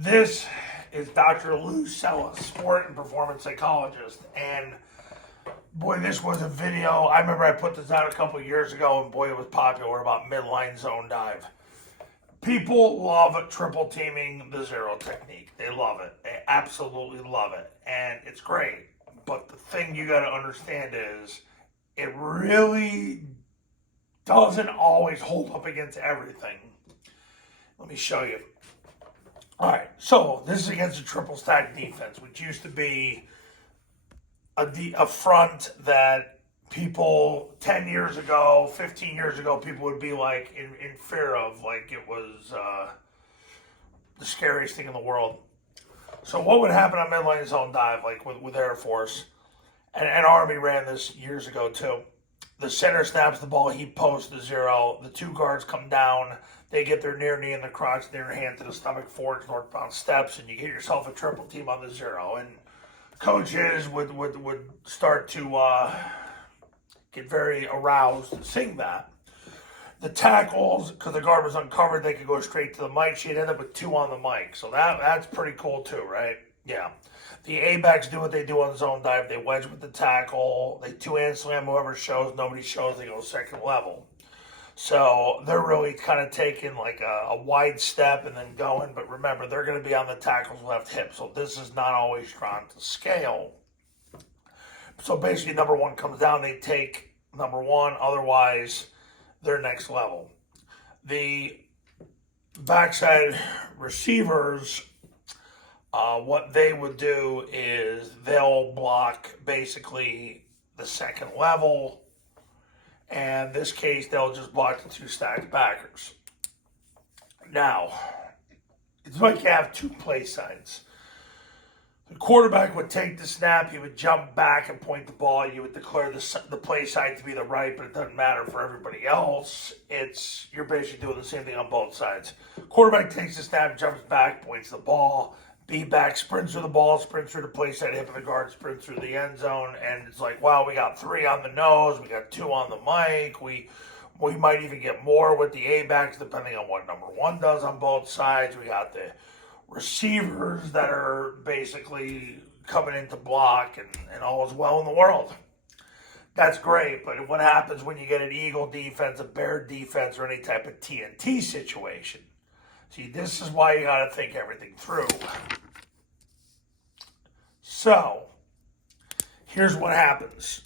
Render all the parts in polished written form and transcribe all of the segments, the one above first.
This is Dr. Lou Sella, sport and performance psychologist. And boy, this was a video. I remember I put this out a couple of years ago, and boy, it was popular about Midline Zone Dive. People love triple teaming the zero technique. They love it. They absolutely love it. And it's great. But the thing you got to understand is it really doesn't always hold up against everything. Let me show you. All right, so this is against a triple stack defense, which used to be a front that people 10 years ago, 15 years ago, people would be like in fear of, like it was the scariest thing in the world. So what would happen on Midline Zone Dive, like with Air Force, and Army ran this years ago too. The center snaps the ball, he posts the zero. The two guards come down. They get their near knee in the crotch, their hand to the stomach, forwards, northbound steps, and you get yourself a triple team on the zero. And coaches would start to get very aroused seeing that. The tackles, because the guard was uncovered, they could go straight to the mic. She'd end up with two on the mic. So that's pretty cool too, right? Yeah. The A-backs do what they do on zone dive. They wedge with the tackle. They two-hand slam whoever shows. Nobody shows. They go second level. So they're really kind of taking like a wide step and then going. But remember, they're going to be on the tackle's left hip. So this is not always drawn to scale. So basically, number one comes down. They take number one. Otherwise, they're next level. The backside receivers, what they would do is they'll block basically the second level. And in this case, they'll just block the two stacked backers. Now, it's like you have two play sides. The quarterback would take the snap, he would jump back and point the ball. You would declare the play side to be the right, but it doesn't matter for everybody else. You're basically doing the same thing on both sides. Quarterback takes the snap, jumps back, points the ball. B-back sprints through the ball, sprints through the play side, hip of the guard, sprints through the end zone, and it's like, wow, we got three on the nose, we got two on the mic, we might even get more with the A-backs depending on what number one does on both sides. We got the receivers that are basically coming in to block, and all is well in the world. That's great, but what happens when you get an Eagle defense, a Bear defense, or any type of TNT situation? See, this is why you got to think everything through. So, here's what happens.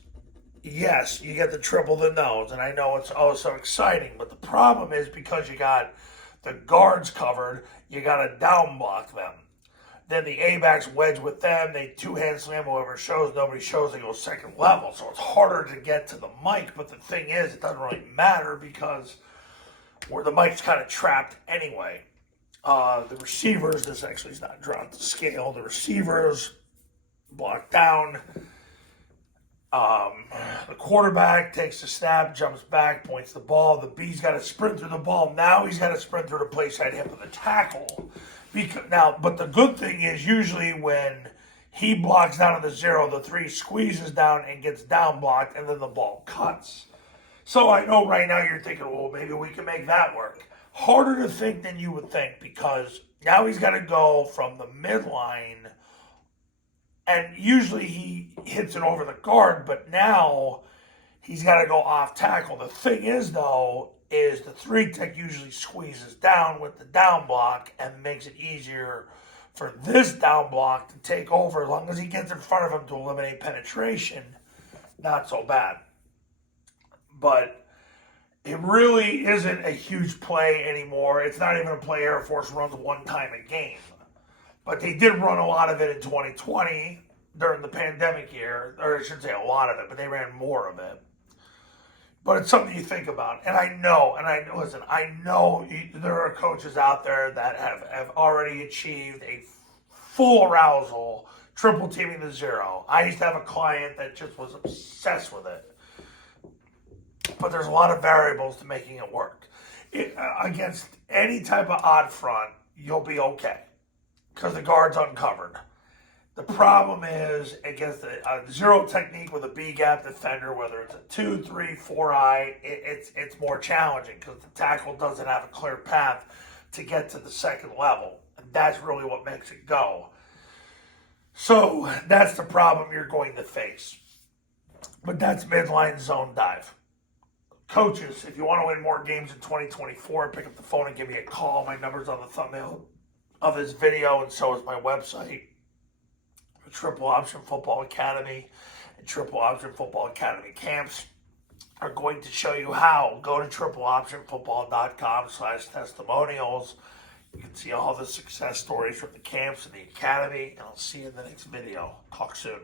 Yes, you get the triple the nose, and I know it's oh so exciting, but the problem is because you got the guards covered, you got to down block them. Then the A-backs wedge with them, they two-hand slam whoever shows, nobody shows, they go second level. So it's harder to get to the mic, but the thing is, it doesn't really matter because where the mic's kind of trapped anyway. The receivers, this actually is not drawn to scale. The receivers block down. The quarterback takes the snap, jumps back, points the ball. The B's got to sprint through the ball. Now he's got to sprint through the play side hip of the tackle. But the good thing is usually when he blocks down to the zero, the three squeezes down and gets down blocked, and then the ball cuts. So I know right now you're thinking, well, maybe we can make that work. Harder to think than you would think because now he's got to go from the midline, and usually he hits it over the guard, but now he's got to go off tackle. The thing is, though, is the three tech usually squeezes down with the down block and makes it easier for this down block to take over. As long as he gets in front of him to eliminate penetration, not so bad. But it really isn't a huge play anymore. It's not even a play Air Force runs one time a game. But they did run a lot of it in 2020 during the pandemic year. Or I shouldn't say a lot of it, but they ran more of it. But it's something you think about. And I know there are coaches out there that have already achieved a full arousal, triple teaming the zero. I used to have a client that just was obsessed with it. But there's a lot of variables to making it work. Against any type of odd front, you'll be okay because the guard's uncovered. The problem is against a zero technique with a B-gap defender, whether it's a 2, 3, 4 eye, it's more challenging because the tackle doesn't have a clear path to get to the second level. And that's really what makes it go. So that's the problem you're going to face. But that's Midline Zone Dive. Coaches, if you want to win more games in 2024, pick up the phone and give me a call. My number's on the thumbnail of this video, and so is my website. The Triple Option Football Academy and Triple Option Football Academy camps are going to show you how. Go to tripleoptionfootball.com/testimonials. You can see all the success stories from the camps and the academy, and I'll see you in the next video. Talk soon.